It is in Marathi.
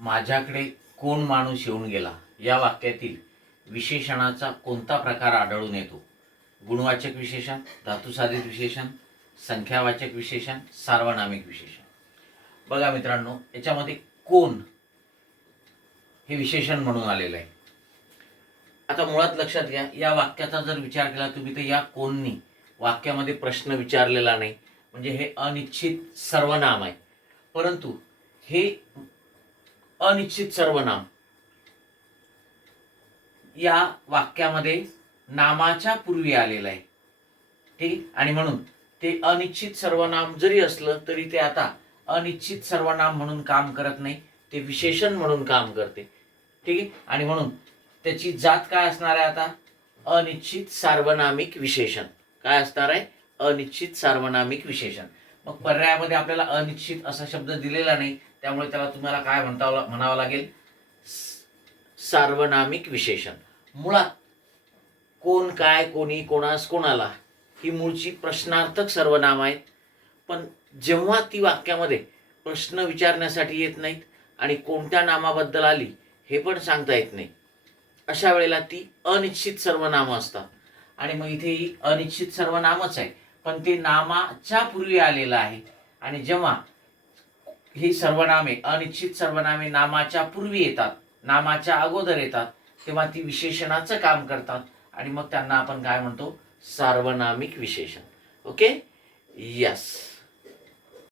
माझ्याकडे कोण माणूस येऊन गेला या वाक्यातील विशेषणाचा कोणता प्रकार आढळून येतो? गुणवाचक विशेषण धातुसाधित विशेषण संख्यावाचक विशेषण सार्वनामिक विशेषण. बघा मित्रांनो याच्यामध्ये कोण हे विशेषण म्हणून आलेलं आहे. आता मुळात लक्षात घ्या या वाक्याचा जर विचार केला तुम्ही तर या कोणनी वाक्यामध्ये प्रश्न विचारलेला नाही. म्हणजे हे अनिश्चित सर्वनाम आहे. परंतु हे अनिश्चित सर्वनाम या वाक्यामध्ये नामाच्या पूर्वी आलेलं आहे. ठीक आहे? आणि म्हणून ते अनिश्चित सर्वनाम जरी असलं तरी ते आता अनिश्चित सर्वनाम म्हणून काम करत नाही ते विशेषण म्हणून काम करते. ठीक आहे? आणि म्हणून त्याची जात काय असणार आहे आता? अनिश्चित सार्वनामिक विशेषण. काय असणार आहे? अनिश्चित सार्वनामिक विशेषण. मग पर्यायामध्ये आपल्याला अनिश्चित असा शब्द दिलेला नाही त्यामुळे त्याला तुम्हाला काय म्हणता म्हणावं लागेल? स- सार्वनामिक विशेषण. मुळात कोण काय कोणी कोणास कोणाला ही मूळची प्रश्नार्थक सर्वनाम आहेत. पण जेव्हा ती वाक्यामध्ये प्रश्न विचारण्यासाठी येत नाहीत आणि कोणत्या नामाबद्दल आली हे पण सांगता येत नाही. अशा वेळेला ती अनिश्चित सर्वनाम असतात. आणि मग इथेही अनिश्चित सर्वनामच आहे. पण ते नामाच्या पूर्वी आलेलं आहे. आणि जेव्हा ही सर्वनामे अनिश्चित सर्वनामे नामाच्या पूर्वी येतात नामाच्या अगोदर येतात तेव्हा ती विशेषणाचं काम करतात आणि मग त्यांना आपण काय म्हणतो? सार्वनामिक विशेषण. Okay yes